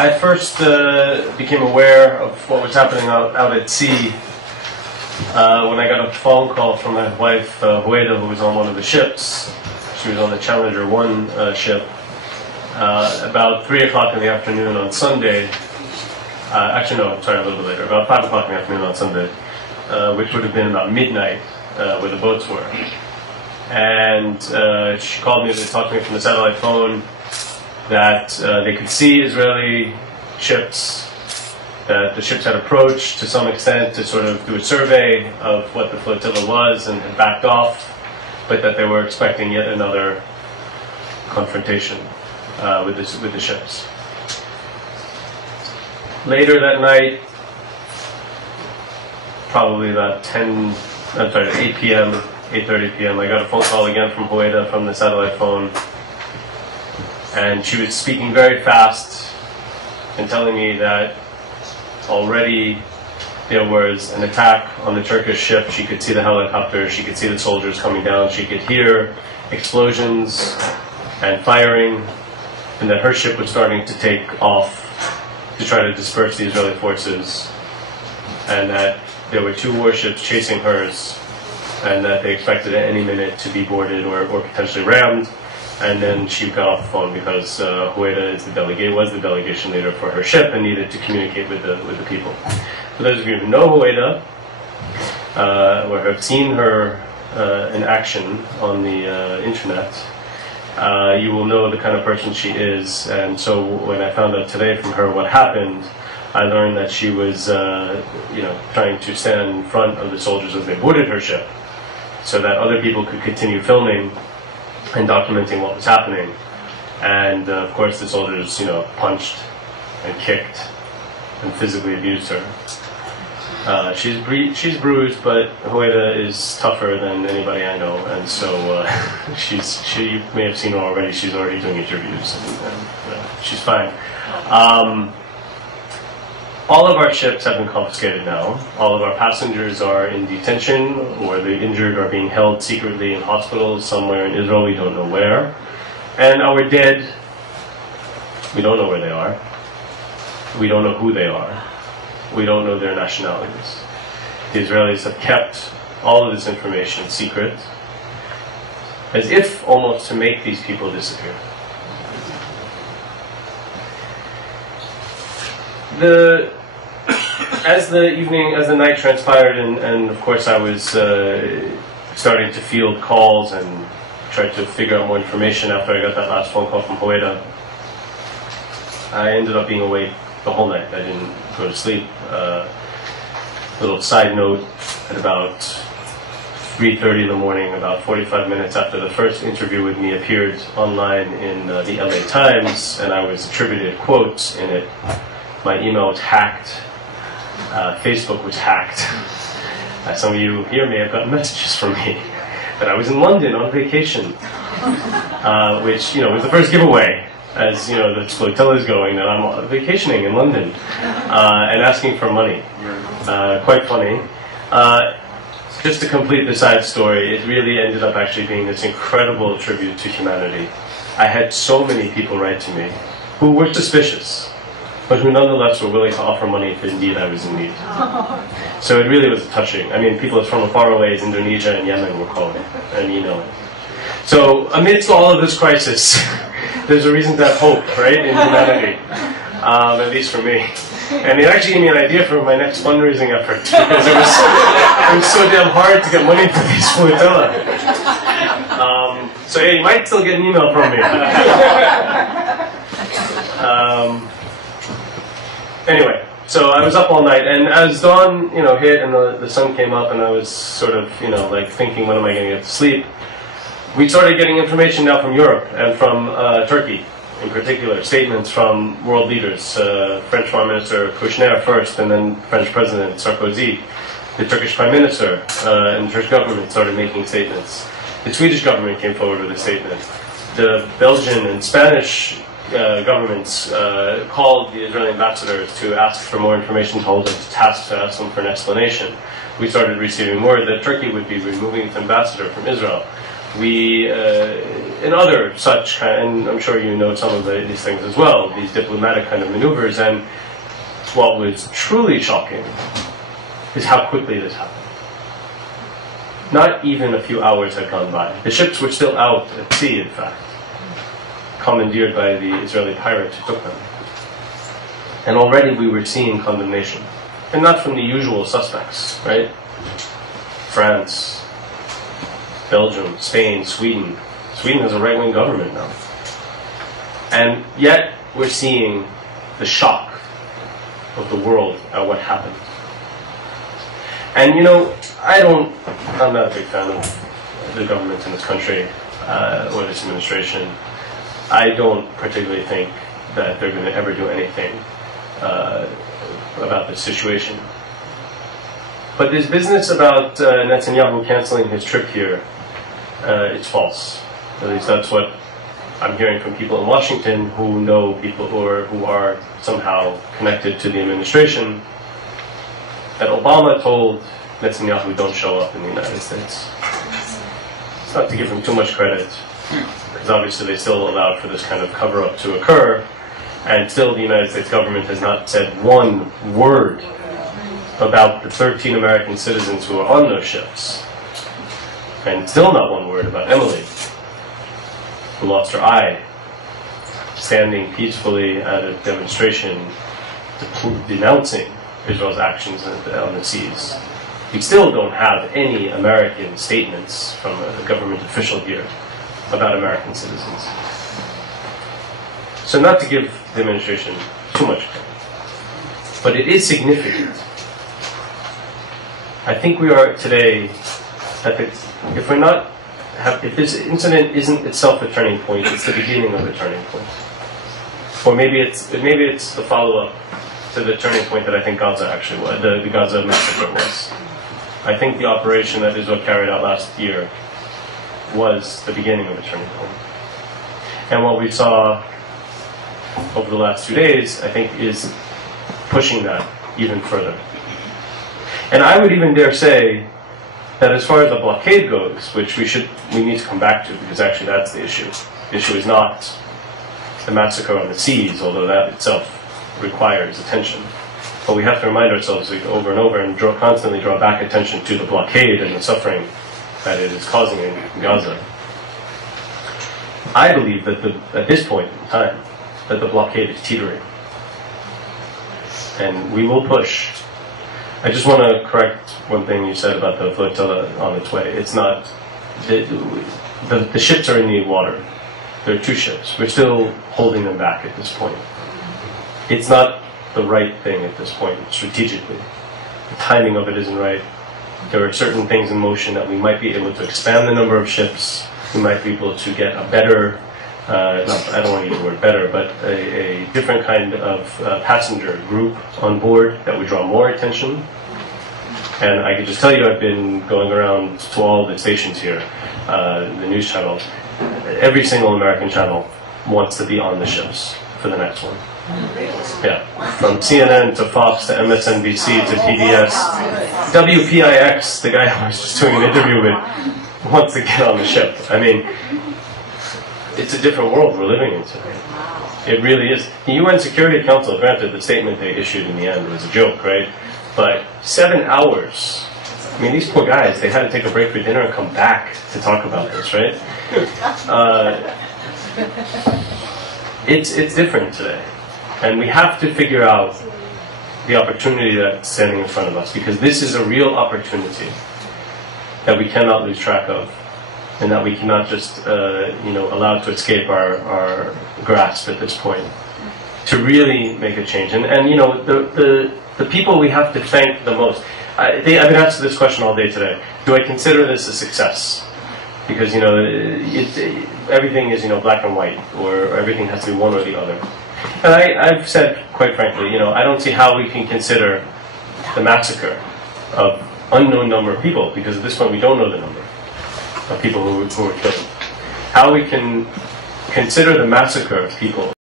I first became aware of what was happening out at sea when I got a phone call from my wife, Hueda, who was on one of the ships. She was on the Challenger 1 ship. About 3 o'clock in the afternoon on Sunday, actually no, sorry, a little bit later, about 5 o'clock in the afternoon on Sunday, which would have been about midnight where the boats were. And she called me to talk to me from the satellite phone that they could see Israeli ships, that the ships had approached to some extent to sort of do a survey of what the flotilla was and had backed off, but that they were expecting yet another confrontation with the ships. Later that night, probably about 8 p.m., 8:30 p.m., I got a phone call again from Hueda from the satellite phone, and she was speaking very fast and telling me that already there was an attack on the Turkish ship. She could see the helicopter, she could see the soldiers coming down, she could hear explosions and firing, and that her ship was starting to take off to try to disperse the Israeli forces, and that there were 2 warships chasing hers, and that they expected at any minute to be boarded or potentially rammed. And then she got off the phone because Hueda was the delegation leader for her ship and needed to communicate with the people. For those of you who know Hueda, or have seen her in action on the internet, you will know the kind of person she is. And so when I found out today from her what happened, I learned that she was trying to stand in front of the soldiers as they boarded her ship, so that other people could continue filming and documenting what was happening. And of course the soldiers, punched and kicked and physically abused her. She's bruised, but Hueda is tougher than anybody I know, and so she may have seen her already. She's already doing interviews, and she's fine. All of our ships have been confiscated now. All of our passengers are in detention, or the injured are being held secretly in hospitals somewhere in Israel, we don't know where. And our dead, we don't know where they are. We don't know who they are. We don't know their nationalities. The Israelis have kept all of this information secret, as if almost to make these people disappear. As the night transpired, and of course I was starting to field calls and tried to figure out more information after I got that last phone call from Hueda, I ended up being awake the whole night. I didn't go to sleep. Little side note, at about 3:30 in the morning, about 45 minutes after the first interview with me appeared online in the LA Times, and I was attributed quotes in it, my email was hacked. Facebook was hacked. Some of you here may have gotten messages from me that I was in London on vacation, which was the first giveaway, as the flotilla is going, that I'm vacationing in London and asking for money. Quite funny. Just to complete the side story, it really ended up actually being this incredible tribute to humanity. I had so many people write to me who were suspicious, but who nonetheless were willing to offer money if indeed I was in need. So it really was touching. I mean, people from far away as Indonesia and Yemen were calling and emailing. So amidst all of this crisis, there's a reason to have hope, right, in humanity, at least for me. And it actually gave me an idea for my next fundraising effort, because it was so damn hard to get money for these flotilla. So yeah, you might still get an email from me. Anyway, so I was up all night, and as dawn, hit and the sun came up, and I was sort of, thinking, when am I going to get to sleep? We started getting information now from Europe and from Turkey, in particular, statements from world leaders, French Foreign Minister Kouchner first, and then French President Sarkozy. The Turkish Prime Minister and the Turkish government started making statements. The Swedish government came forward with a statement. The Belgian and Spanish governments called the Israeli ambassadors to ask for more information, to hold them to task, to ask them for an explanation. We started receiving word that Turkey would be removing its ambassador from Israel. We in other such kind, and I'm sure you know some of these things as well, these diplomatic kind of maneuvers. And what was truly shocking is how quickly this happened. Not even a few hours had gone by. The ships were still out at sea, in fact, commandeered by the Israeli pirates who took them. And already we were seeing condemnation. And not from the usual suspects, right? France, Belgium, Spain, Sweden. Sweden has a right-wing government now. And yet we're seeing the shock of the world at what happened. And you know, I'm not a big fan of the government in this country or this administration. I don't particularly think that they're going to ever do anything about this situation. But this business about Netanyahu canceling his trip here, it's false. At least that's what I'm hearing from people in Washington who know people or who are somehow connected to the administration, that Obama told Netanyahu don't show up in the United States. It's not to give him too much credit, because obviously they still allowed for this kind of cover-up to occur, and still the United States government has not said one word about the 13 American citizens who are on those ships, and still not one word about Emily, who lost her eye, standing peacefully at a demonstration denouncing Israel's actions on the seas. We still don't have any American statements from a government official here about American citizens. So not to give the administration too much credit, but it is significant. I think we are today at the, if this incident isn't itself a turning point, it's the beginning of a turning point. Or maybe it's the follow-up to the turning point that I think Gaza actually was, the Gaza massacre was. I think the operation that Israel carried out last year was the beginning of a turning point. And what we saw over the last 2 days, I think, is pushing that even further. And I would even dare say that as far as the blockade goes, which we need to come back to, because actually that's the issue. The issue is not the massacre on the seas, although that itself requires attention. But we have to remind ourselves over and over and constantly draw back attention to the blockade and the suffering that it is causing in Gaza. I believe that at this point in time, that the blockade is teetering. And we will push. I just want to correct one thing you said about the flotilla on its way. It's not, the ships are in the water. There are 2 ships. We're still holding them back at this point. It's not the right thing at this point, strategically. The timing of it isn't right. There are certain things in motion that we might be able to expand the number of ships. We might be able to get a better, I don't want to use the word better, but a different kind of passenger group on board that would draw more attention. And I can just tell you, I've been going around to all the stations here, the news channels. Every single American channel wants to be on the ships for the next one. Yeah, from CNN to Fox to MSNBC to PBS. WPIX, the guy I was just doing an interview with, wants to get on the ship. I mean, it's a different world we're living in today. It really is. The UN Security Council, granted, the statement they issued in the end was a joke, right? But 7 hours. I mean, these poor guys, they had to take a break for dinner and come back to talk about this, right? It's different today. And we have to figure out the opportunity that's standing in front of us, because this is a real opportunity that we cannot lose track of, and that we cannot just allow to escape our grasp at this point, to really make a change. And the people we have to thank the most, I've been asked this question all day today. Do I consider this a success? Because everything is black and white, or everything has to be one or the other. And I've said, quite frankly, I don't see how we can consider the massacre of unknown number of people, because at this point we don't know the number of people who were killed. How we can consider the massacre of people